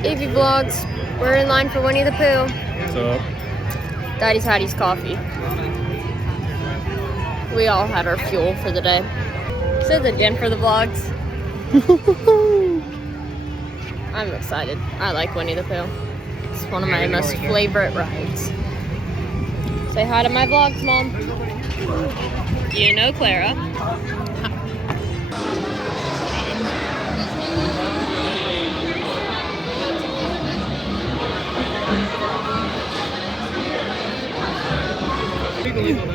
AV Vlogs. We're in line for Winnie the Pooh. What's up? Daddy's had his coffee. We all had our fuel for the day. Say it again for the vlogs. I'm excited. I like Winnie the Pooh. It's one of my most favorite rides. Say hi to my vlogs, Mom. You know Clara.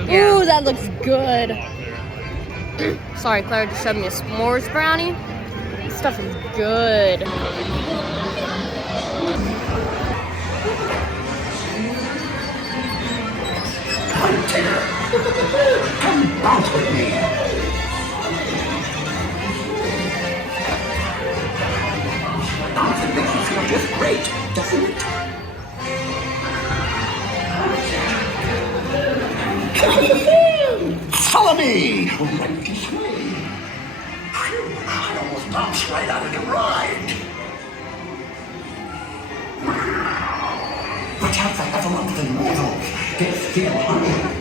Ooh, that looks good. Sorry, Clara just showed me a s'mores brownie. This stuff is good. Come, Tigger. Come bounce with me. Bouncing makes you feel just great, doesn't it? Follow me! Right this way. Phew, I almost bounced right out of the ride. Perhaps I have a monthly model. They feel hungry.